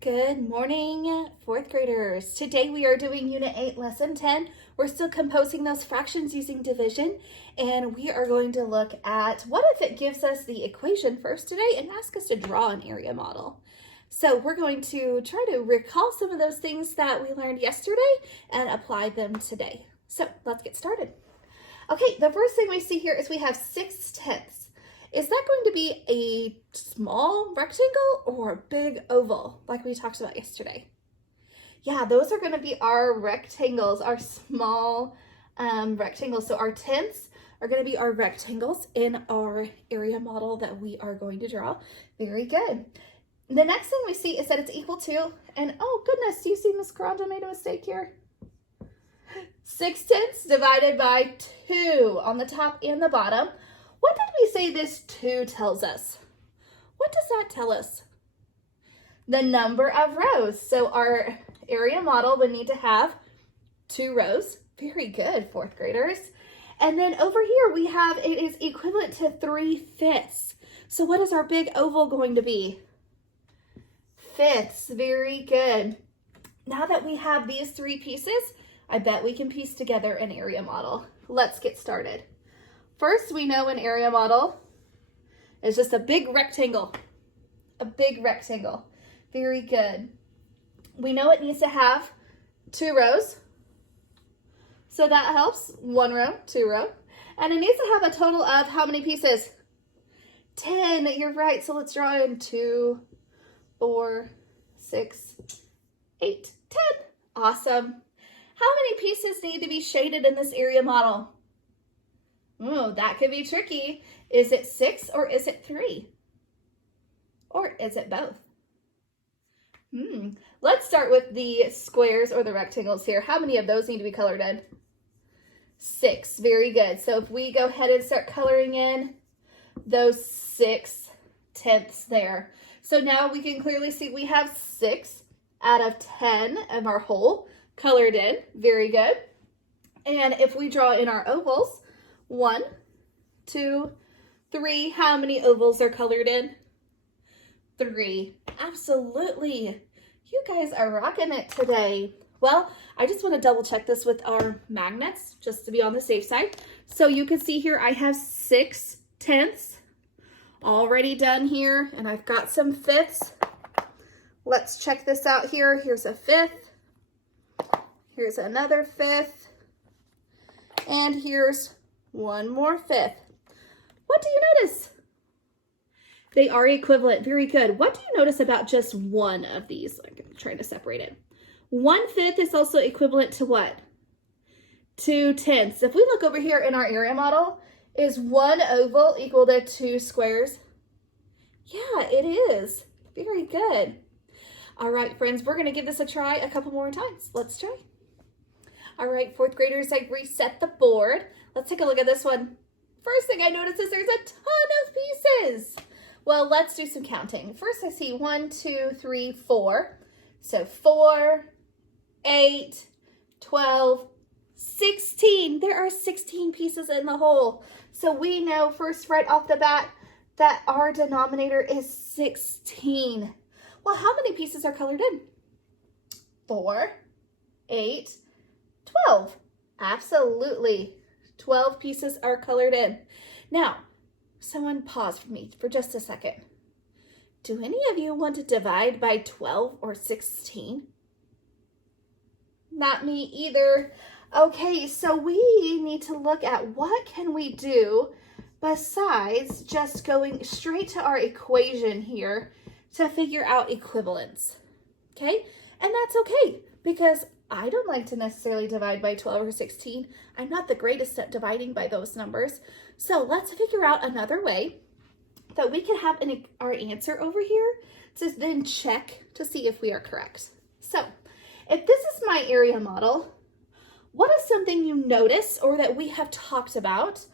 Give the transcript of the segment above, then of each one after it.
Good morning, fourth graders. Today we are doing Unit 8, Lesson 10. We're still composing those fractions using division, and we are going to look at what if it gives us the equation first today and ask us to draw an area model. So we're going to try to recall some of those things that we learned yesterday and apply them today. So let's get started. Okay, the first thing we see here is we have 6/10. Is that going to be a small rectangle or a big oval like we talked about yesterday? Yeah, those are going to be our rectangles, our small rectangles. So our tenths are going to be our rectangles in our area model that we are going to draw. Very good. The next thing we see is that it's equal to, and oh goodness, do you see Miss Caranja made a mistake here? 6/10 divided by 2 on the top and the bottom. What did we say this 2 tells us? What does that tell us? The number of rows. So our area model would need to have 2 rows. Very good, fourth graders. And then over here we have it is equivalent to 3/5. So what is our big oval going to be? 5ths. Very good. Now that we have these 3 pieces, I bet we can piece together an area model. Let's get started. First, we know an area model is just a big rectangle. A big rectangle. Very good. We know it needs to have 2 rows. So that helps. 1 row, 2 row. And it needs to have a total of how many pieces? 10. You're right. So let's draw in 2, 4, 6, 8, 10. Awesome. How many pieces need to be shaded in this area model? Oh, that could be tricky. Is it 6 or is it 3? Or is it both? Let's start with the squares or the rectangles here. How many of those need to be colored in? 6. Very good. So if we go ahead and start coloring in those 6/10 there. So now we can clearly see we have 6 out of 10 of our whole colored in. Very good. And if we draw in our ovals, 1, 2, 3. How many ovals are colored in? 3. Absolutely. You guys are rocking it today. Well, I just want to double check this with our magnets just to be on the safe side. So you can see here I have 6/10 already done here, and I've got some 5ths. Let's check this out here. Here's a 5th. Here's another 5th. And here's one more 5th. What do you notice? They are equivalent. Very good. What do you notice about just one of these? I'm trying to separate it. 1/5 is also equivalent to what? 2/10. If we look over here in our area model, is 1 oval equal to 2 squares? Yeah, it is. Very good. All right, friends, we're going to give this a try a couple more times. Let's try. All right, fourth graders, I've reset the board. Let's take a look at this one. First thing I notice is there's a ton of pieces. Well, let's do some counting. First, I see 1, 2, 3, 4. So 4, 8, 12, 16. There are 16 pieces in the whole. So we know first right off the bat that our denominator is 16. Well, how many pieces are colored in? 4, 8, 12. Absolutely. 12 pieces are colored in. Now, someone pause for me for just a second. Do any of you want to divide by 12 or 16? Not me either. Okay, so we need to look at what can we do besides just going straight to our equation here to figure out equivalence. Okay, and that's okay because I don't like to necessarily divide by 12 or 16. I'm not the greatest at dividing by those numbers. So let's figure out another way that we can have our answer over here to then check to see if we are correct. So if this is my area model, what is something you notice or that we have talked about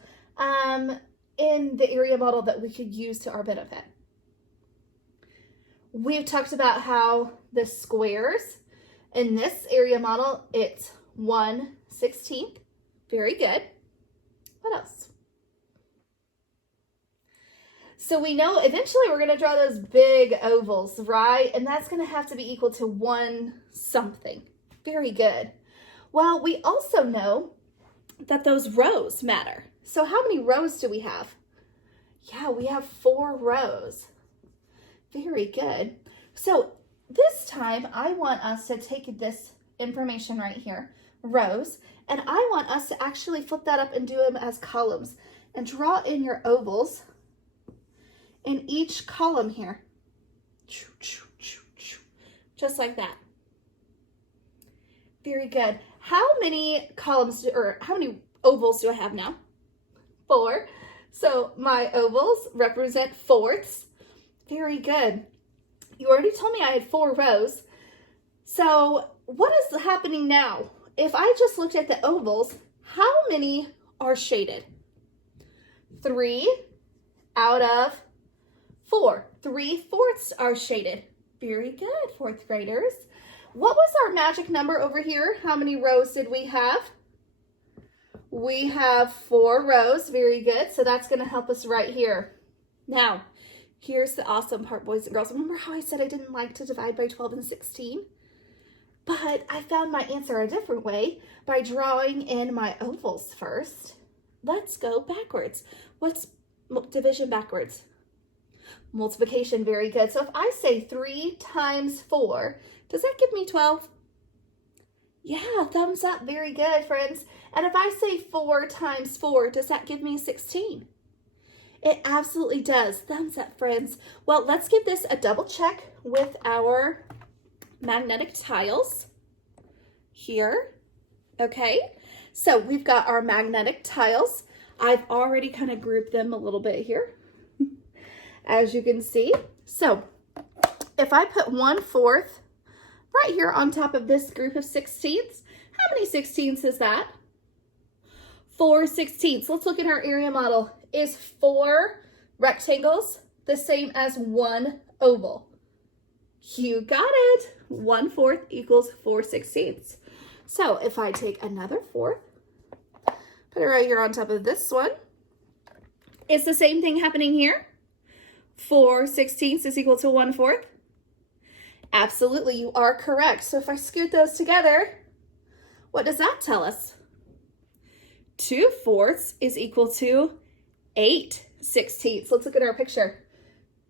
in the area model that we could use to our benefit? We've talked about how the squares in this area model, it's 1/16. Very good. What else? So we know eventually we're going to draw those big ovals, right? And that's going to have to be equal to 1 something. Very good. Well, we also know that those rows matter. So how many rows do we have? Yeah, we have 4 rows. Very good. So this time I want us to take this information right here, rows, and I want us to actually flip that up and do them as columns and draw in your ovals in each column here. Just like that. Very good. How many columns or how many ovals do I have now? 4. So my ovals represent fourths. Very good. You already told me I had 4 rows. So what is happening now? If I just looked at the ovals, how many are shaded? 3 out of 4. 3/4 are shaded. Very good, 4th graders. What was our magic number over here? How many rows did we have? We have 4 rows. Very good. So that's going to help us right here. Now, here's the awesome part, boys and girls. Remember how I said I didn't like to divide by 12 and 16? But I found my answer a different way by drawing in my ovals first. Let's go backwards. What's division backwards? Multiplication. Very good. So if I say 3 times 4, does that give me 12? Yeah, thumbs up. Very good, friends. And if I say 4 times 4, does that give me 16? It absolutely does. Thumbs up, friends. Well, let's give this a double check with our magnetic tiles here. Okay, so we've got our magnetic tiles. I've already kind of grouped them a little bit here, as you can see. So if I put 1/4 right here on top of this group of 16ths, how many 16ths is that? 4 16ths. Let's look at our area model. Is 4 rectangles the same as 1 oval? You got it. 1/4 equals 4 16ths. So if I take another 4th, put it right here on top of this one, is the same thing happening here? 4 16ths is equal to 1/4? Absolutely, you are correct. So if I scoot those together, what does that tell us? 2/4 is equal to 8 16ths. Let's look at our picture.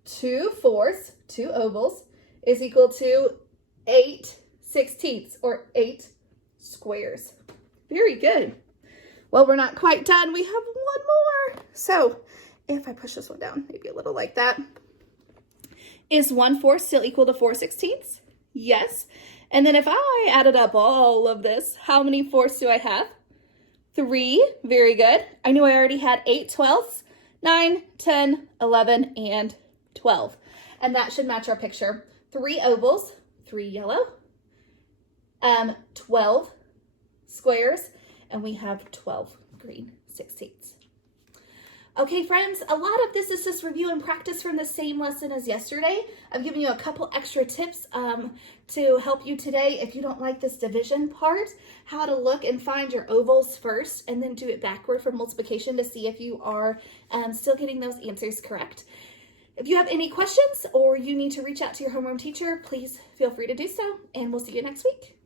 2/4, 2 ovals, is equal to 8 16ths, or 8 squares. Very good. Well, we're not quite done. We have one more. So if I push this one down, maybe a little like that, is 1/4 still equal to 4 16ths? Yes. And then if I added up all of this, how many fourths do I have? 3. Very good. I knew I already had 8 12ths, 9, 10, 11, and 12. And that should match our picture. 3 ovals, 3 yellow, 12 squares, and we have 12 green 16ths. Okay, friends, a lot of this is just review and practice from the same lesson as yesterday. I've given you a couple extra tips to help you today if you don't like this division part, how to look and find your ovals first and then do it backward for multiplication to see if you are still getting those answers correct. If you have any questions or you need to reach out to your homeroom teacher, please feel free to do so, and we'll see you next week.